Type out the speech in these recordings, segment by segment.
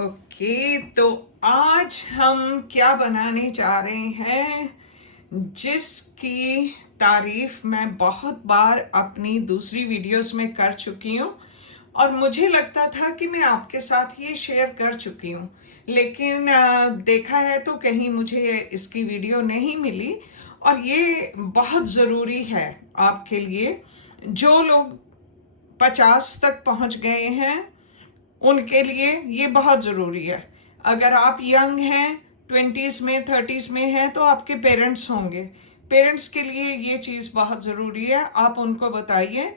Okay, तो आज हम क्या बनाने जा रहे हैं जिसकी तारीफ मैं बहुत बार अपनी दूसरी वीडियोस में कर चुकी हूँ और मुझे लगता था कि मैं आपके साथ ये शेयर कर चुकी हूँ, लेकिन देखा है तो कहीं मुझे इसकी वीडियो नहीं मिली। और ये बहुत ज़रूरी है आपके लिए जो लोग 50 तक पहुँच गए हैं, उनके लिए ये बहुत ज़रूरी है। अगर आप यंग हैं, 20s में 30s में हैं, तो आपके पेरेंट्स होंगे, पेरेंट्स के लिए ये चीज़ बहुत ज़रूरी है, आप उनको बताइए।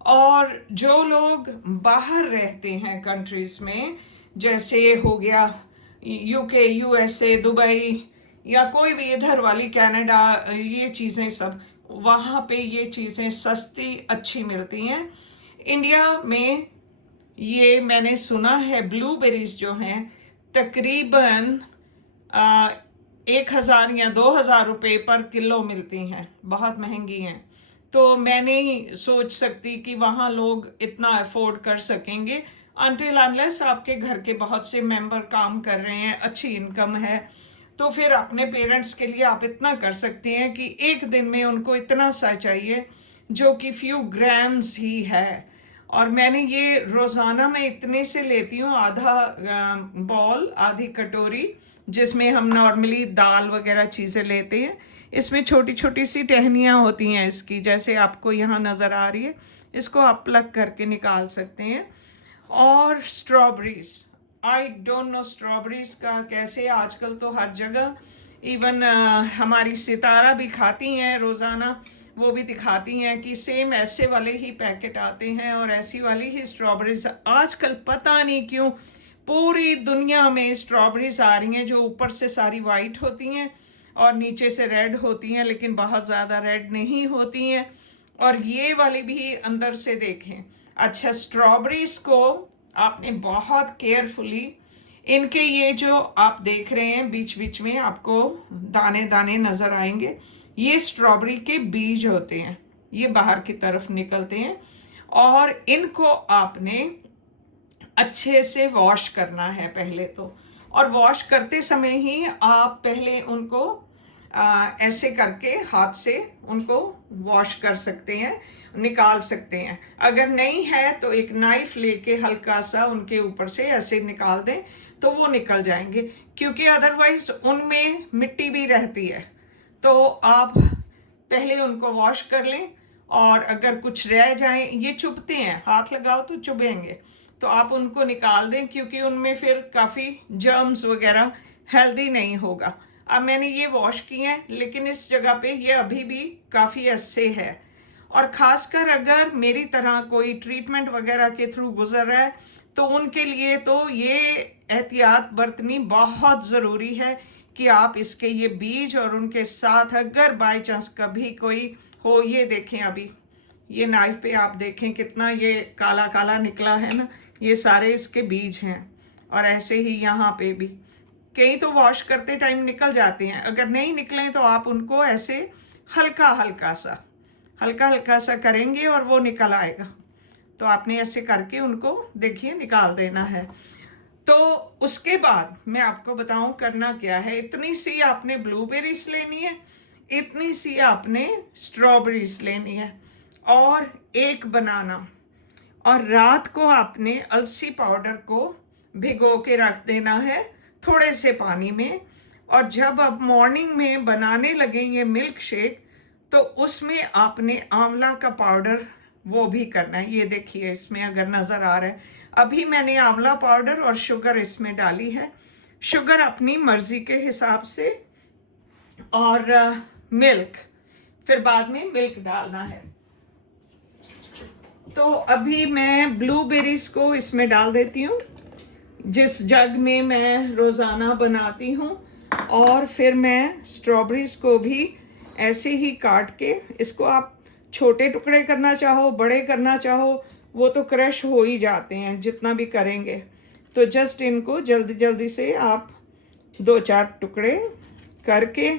और जो लोग बाहर रहते हैं कंट्रीज़ में, जैसे हो गया यूके, यूएसए, दुबई या कोई भी इधर वाली कनाडा, ये चीज़ें सब वहाँ पे ये चीज़ें सस्ती अच्छी मिलती हैं। इंडिया में ये मैंने सुना है ब्लूबेरीज जो हैं तकरीबन 1,000 या 2,000 रुपये पर किलो मिलती हैं, बहुत महंगी हैं। तो मैं नहीं सोच सकती कि वहाँ लोग इतना अफोर्ड कर सकेंगे अनटिल अनलेस आपके घर के बहुत से मेंबर काम कर रहे हैं, अच्छी इनकम है। तो फिर अपने पेरेंट्स के लिए आप इतना कर सकते हैं कि एक दिन में उनको इतना सा चाहिए जो कि फ्यू ग्राम्स ही है। और मैंने ये रोज़ाना मैं इतने से लेती हूँ, आधा बॉल, आधी कटोरी, जिसमें हम नॉर्मली दाल वगैरह चीज़ें लेते हैं। इसमें छोटी छोटी सी टहनियाँ होती हैं इसकी, जैसे आपको यहाँ नज़र आ रही है। इसको आप प्लग करके निकाल सकते हैं। और strawberries, I don't know strawberries का कैसे, आजकल तो हर जगह इवन हमारी सितारा भी खाती हैं रोज़ाना, वो भी दिखाती हैं कि सेम ऐसे वाले ही पैकेट आते हैं और ऐसी वाली ही स्ट्रॉबेरीज आजकल पता नहीं क्यों पूरी दुनिया में स्ट्रॉबेरीज आ रही हैं जो ऊपर से सारी वाइट होती हैं और नीचे से रेड होती हैं, लेकिन बहुत ज़्यादा रेड नहीं होती हैं। और ये वाली भी अंदर से देखें। अच्छा, स्ट्रॉबेरीज को आपने बहुत केयरफुली, इनके ये जो आप देख रहे हैं बीच बीच में आपको दाने दाने नज़र आएंगे, ये स्ट्रॉबेरी के बीज होते हैं, ये बाहर की तरफ निकलते हैं। और इनको आपने अच्छे से वॉश करना है पहले तो। और वॉश करते समय ही आप पहले उनको ऐसे करके हाथ से उनको वॉश कर सकते हैं, निकाल सकते हैं। अगर नहीं है तो एक नाइफ लेके हल्का सा उनके ऊपर से ऐसे निकाल दें तो वो निकल जाएंगे, क्योंकि अदरवाइज उनमें मिट्टी भी रहती है। तो आप पहले उनको वॉश कर लें, और अगर कुछ रह जाए, ये चुभते हैं, हाथ लगाओ तो चुभेंगे, तो आप उनको निकाल दें, क्योंकि उनमें फिर काफ़ी जर्म्स वगैरह, हेल्दी नहीं होगा। अब मैंने ये वॉश किए हैं, लेकिन इस जगह पे ये अभी भी काफ़ी अच्छे है। और ख़ासकर अगर मेरी तरह कोई ट्रीटमेंट वगैरह के थ्रू गुजर रहा है, तो उनके लिए तो ये एहतियात बरतनी बहुत ज़रूरी है कि आप इसके ये बीज और उनके साथ अगर बाय चांस कभी कोई हो, ये देखें अभी ये नाइफ पे आप देखें कितना ये काला काला निकला है ना, ये सारे इसके बीज हैं। और ऐसे ही यहाँ पे भी कई तो वॉश करते टाइम निकल जाते हैं, अगर नहीं निकले तो आप उनको ऐसे हल्का हल्का सा करेंगे और वो निकल आएगा। तो आपने ऐसे करके उनको देखिए निकाल देना है। तो उसके बाद मैं आपको बताऊं करना क्या है। इतनी सी आपने ब्लूबेरीज लेनी है, इतनी सी आपने स्ट्रॉबेरीज लेनी है, और एक बनाना। और रात को आपने अलसी पाउडर को भिगो के रख देना है थोड़े से पानी में। और जब आप मॉर्निंग में बनाने लगेंगे मिल्क शेक, तो उसमें आपने आंवला का पाउडर वो भी करना है। ये देखिए इसमें अगर नज़र आ रहा है, अभी मैंने आंवला पाउडर और शुगर इसमें डाली है। शुगर अपनी मर्ज़ी के हिसाब से, और मिल्क फिर बाद में मिल्क डालना है। तो अभी मैं ब्लूबेरीज को इसमें डाल देती हूँ, जिस जग में मैं रोज़ाना बनाती हूँ। और फिर मैं स्ट्रॉबेरीज को भी ऐसे ही काट के, इसको आप छोटे टुकड़े करना चाहो, बड़े करना चाहो, वो तो क्रश हो ही जाते हैं जितना भी करेंगे। तो जस्ट इनको जल्दी जल्दी से आप 2-4 टुकड़े करके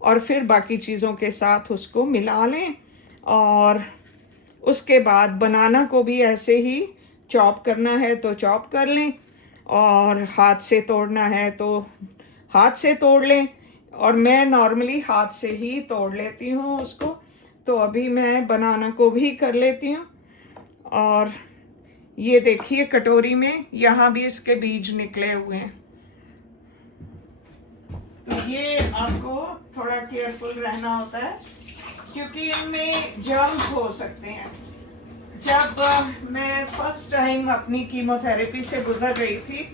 और फिर बाकी चीज़ों के साथ उसको मिला लें। और उसके बाद बनाना को भी ऐसे ही चॉप करना है तो चॉप कर लें। और हाथ से तोड़ना है तो हाथ से तोड़ लें, और मैं नॉर्मली हाथ से ही तोड़ लेती हूँ उसको। तो अभी मैं बनाना को भी कर लेती हूँ। और ये देखिए कटोरी में यहाँ भी इसके बीज निकले हुए हैं। तो ये आपको थोड़ा केयरफुल रहना होता है क्योंकि इनमें जर्म्स हो सकते हैं। जब मैं फर्स्ट टाइम अपनी कीमोथेरेपी से गुजर रही थी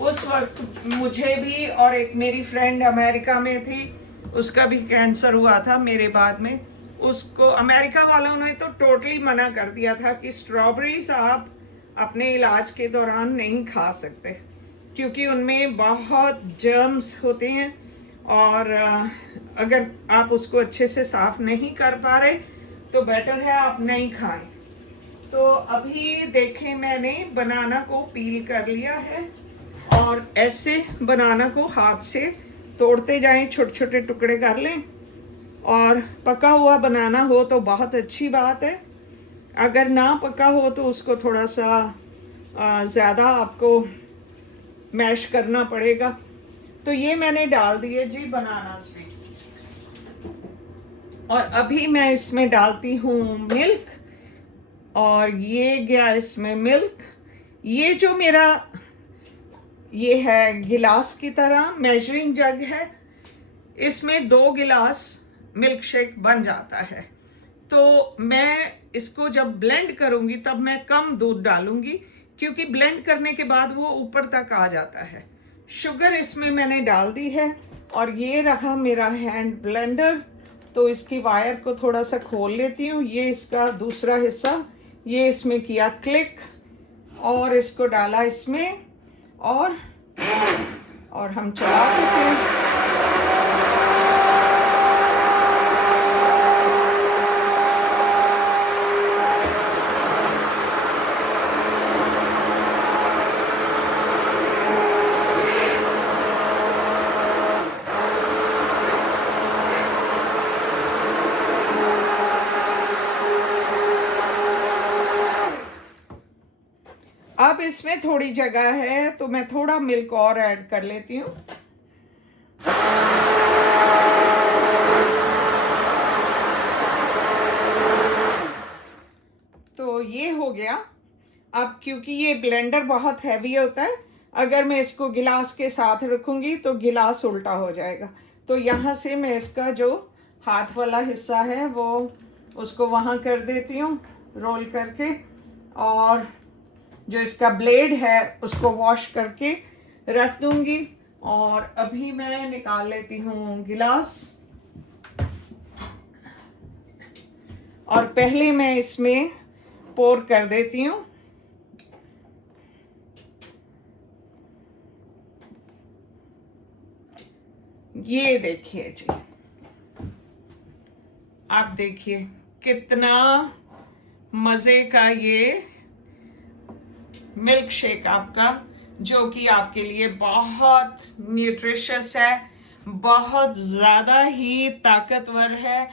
उस वक्त मुझे भी और एक मेरी फ्रेंड अमेरिका में थी, उसका भी कैंसर हुआ था मेरे बाद में। उसको अमेरिका वालों ने तो टोटली मना कर दिया था कि स्ट्रॉबेरीज आप अपने इलाज के दौरान नहीं खा सकते क्योंकि उनमें बहुत जर्म्स होते हैं और अगर आप उसको अच्छे से साफ नहीं कर पा रहे तो बेटर है आप नहीं खाएं। तो अभी देखें मैंने बनाना को पील कर लिया है और ऐसे बनाना को हाथ से तोड़ते जाएं, छोटे छोटे टुकड़े कर लें। और पका हुआ बनाना हो तो बहुत अच्छी बात है, अगर ना पका हो तो उसको थोड़ा सा ज़्यादा आपको मैश करना पड़ेगा। तो ये मैंने डाल दिए जी बनानास भी। और अभी मैं इसमें डालती हूँ मिल्क, और ये गया इसमें मिल्क। ये जो मेरा ये है गिलास की तरह मेजरिंग जग है, इसमें 2 गिलास मिल्क शेक बन जाता है। तो मैं इसको जब ब्लेंड करूँगी तब मैं कम दूध डालूँगी क्योंकि ब्लेंड करने के बाद वो ऊपर तक आ जाता है। शुगर इसमें मैंने डाल दी है और ये रहा मेरा हैंड ब्लेंडर। तो इसकी वायर को थोड़ा सा खोल लेती हूँ, ये इसका दूसरा हिस्सा, ये इसमें किया क्लिक और इसको डाला इसमें और हम चला देते हैं। अब इसमें थोड़ी जगह है तो मैं थोड़ा मिल्क और ऐड कर लेती हूँ। तो ये हो गया। अब क्योंकि ये ब्लेंडर बहुत हैवी होता है, अगर मैं इसको गिलास के साथ रखूँगी तो गिलास उल्टा हो जाएगा। तो यहाँ से मैं इसका जो हाथ वाला हिस्सा है वो उसको वहाँ कर देती हूँ रोल करके, और जो इसका ब्लेड है उसको वॉश करके रख दूंगी। और अभी मैं निकाल लेती हूँ गिलास, और पहले मैं इसमें पोर कर देती हूँ। ये देखिए जी, आप देखिए कितना मज़े का ये मिल्क शेक आपका, जो कि आपके लिए बहुत न्यूट्रिशियस है, बहुत ज़्यादा ही ताकतवर है।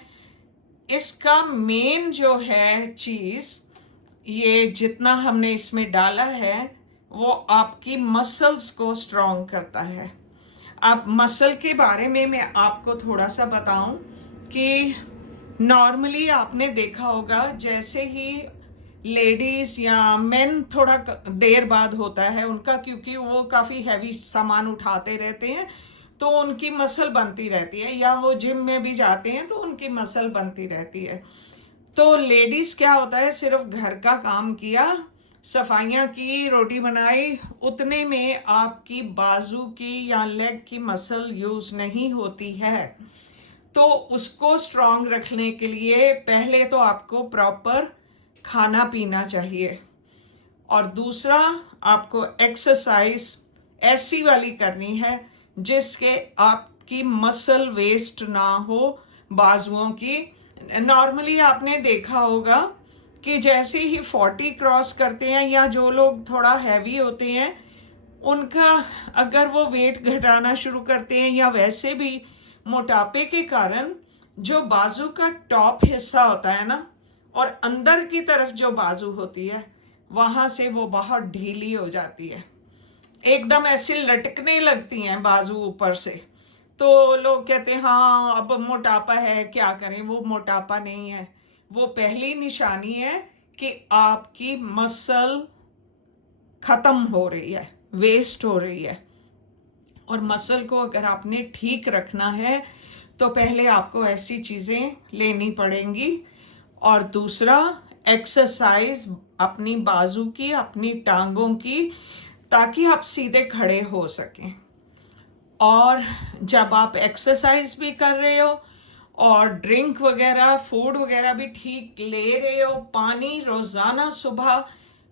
इसका मेन जो है चीज़, ये जितना हमने इसमें डाला है वो आपकी मसल्स को स्ट्रॉन्ग करता है। अब मसल के बारे में मैं आपको थोड़ा सा बताऊं कि नॉर्मली आपने देखा होगा जैसे ही लेडीज़ या मेन थोड़ा देर बाद होता है उनका, क्योंकि वो काफ़ी हैवी सामान उठाते रहते हैं तो उनकी मसल बनती रहती है, या वो जिम में भी जाते हैं तो उनकी मसल बनती रहती है। तो लेडीज़ क्या होता है, सिर्फ घर का काम किया, सफाइयाँ की, रोटी बनाई, उतने में आपकी बाजू की या लेग की मसल यूज़ नहीं होती है। तो उसको स्ट्रॉन्ग रखने के लिए पहले तो आपको प्रॉपर खाना पीना चाहिए, और दूसरा आपको एक्सरसाइज ऐसी वाली करनी है जिसके आपकी मसल वेस्ट ना हो बाजुओं की। नॉर्मली आपने देखा होगा कि जैसे ही 40 क्रॉस करते हैं या जो लोग थोड़ा हैवी होते हैं उनका अगर वो वेट घटाना शुरू करते हैं या वैसे भी मोटापे के कारण जो बाजू का टॉप हिस्सा होता है ना, और अंदर की तरफ जो बाजू होती है वहाँ से वो बहुत ढीली हो जाती है। एकदम ऐसे लटकने लगती हैं बाजू ऊपर से, तो लोग कहते हैं हाँ अब मोटापा है, क्या करें। वो मोटापा नहीं है, वो पहली निशानी है कि आपकी मसल खत्म हो रही है, वेस्ट हो रही है। और मसल को अगर आपने ठीक रखना है तो पहले आपको ऐसी चीज़ें लेनी पड़ेंगी। और दूसरा, एक्सरसाइज अपनी बाजू की, अपनी टांगों की, ताकि आप सीधे खड़े हो सकें। और जब आप एक्सरसाइज भी कर रहे हो और ड्रिंक वगैरह, फूड वगैरह भी ठीक ले रहे हो, पानी रोज़ाना सुबह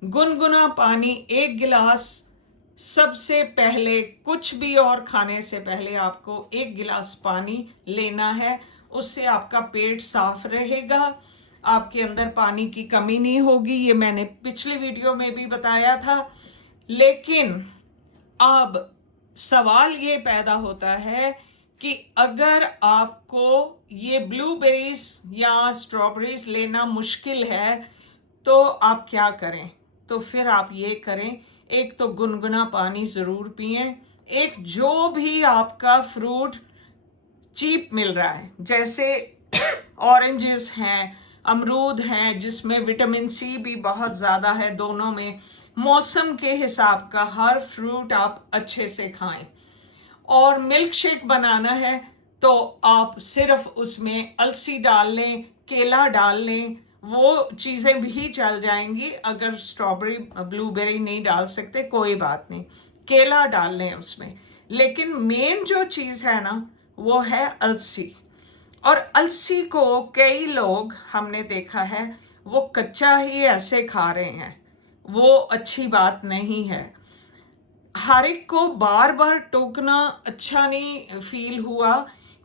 गुनगुना पानी 1 गिलास, सबसे पहले कुछ भी और खाने से पहले आपको 1 गिलास पानी लेना है। उससे आपका पेट साफ रहेगा, आपके अंदर पानी की कमी नहीं होगी। ये मैंने पिछली वीडियो में भी बताया था। लेकिन अब सवाल ये पैदा होता है कि अगर आपको ये ब्लूबेरीज या स्ट्रॉबेरीज लेना मुश्किल है तो आप क्या करें। तो फिर आप ये करें, एक तो गुनगुना पानी ज़रूर पिएं। एक जो भी आपका फ्रूट चीप मिल रहा है, जैसे ऑरेंजेस हैं, अमरूद हैं, जिसमें विटामिन सी भी बहुत ज़्यादा है, दोनों में मौसम के हिसाब का हर फ्रूट आप अच्छे से खाएं। और मिल्क शेक बनाना है तो आप सिर्फ उसमें अलसी डाल लें, केला डाल लें, वो चीज़ें भी चल जाएंगी। अगर स्ट्रॉबेरी ब्लूबेरी नहीं डाल सकते कोई बात नहीं, केला डाल लें उसमें। लेकिन मेन जो चीज़ है ना वो है अलसी। और अलसी को कई लोग हमने देखा है वो कच्चा ही ऐसे खा रहे हैं, वो अच्छी बात नहीं है। हर एक को बार बार टोकना अच्छा नहीं फील हुआ,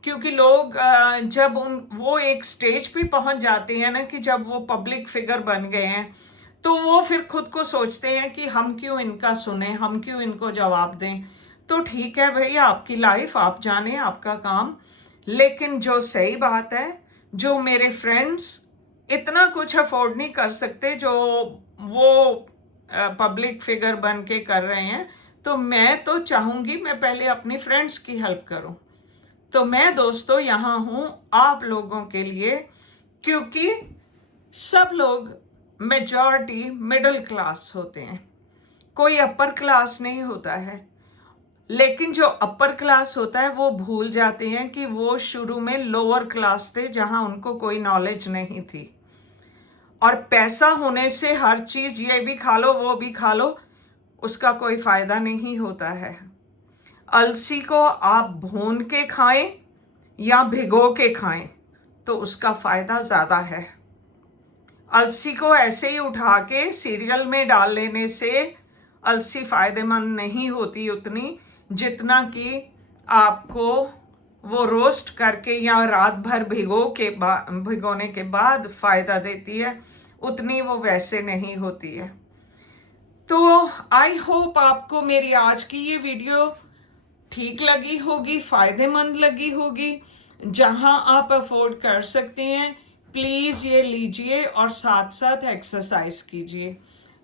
क्योंकि लोग जब वो एक स्टेज पे पहुंच जाते हैं ना कि जब वो पब्लिक फिगर बन गए हैं, तो वो फिर खुद को सोचते हैं कि हम क्यों इनका सुने, हम क्यों इनको जवाब दें। तो ठीक है भाई, आपकी लाइफ, आप जाने, आपका काम। लेकिन जो सही बात है, जो मेरे फ्रेंड्स इतना कुछ अफोर्ड नहीं कर सकते जो वो पब्लिक फिगर बन के कर रहे हैं, तो मैं तो चाहूँगी मैं पहले अपनी फ्रेंड्स की हेल्प करूँ। तो मैं दोस्तों यहाँ हूँ आप लोगों के लिए, क्योंकि सब लोग मेजॉरिटी मिडिल क्लास होते हैं, कोई अपर क्लास नहीं होता है। लेकिन जो अपर क्लास होता है वो भूल जाते हैं कि वो शुरू में लोअर क्लास थे, जहाँ उनको कोई नॉलेज नहीं थी। और पैसा होने से हर चीज़, ये भी खा लो वो भी खा लो, उसका कोई फ़ायदा नहीं होता है। अलसी को आप भून के खाएं या भिगो के खाएं तो उसका फ़ायदा ज़्यादा है। अलसी को ऐसे ही उठा के सीरियल में डाल लेने से अलसी फ़ायदेमंद नहीं होती उतनी, जितना कि आपको वो रोस्ट करके या रात भर भिगोने के बाद फ़ायदा देती है, उतनी वो वैसे नहीं होती है। तो आई होप आपको मेरी आज की ये वीडियो ठीक लगी होगी, फ़ायदेमंद लगी होगी। जहां आप अफोर्ड कर सकते हैं प्लीज़ ये लीजिए और साथ साथ एक्सरसाइज कीजिए।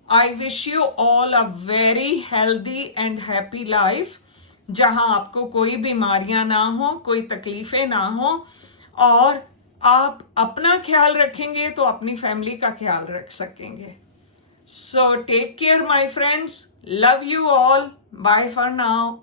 I wish you all a very healthy and happy life, जहां आपको कोई बीमारियां ना हो, कोई तकलीफ़ें ना हो, और आप अपना ख्याल रखेंगे तो अपनी फैमिली का ख्याल रख सकेंगे। So take care, my friends. Love you all. Bye for now.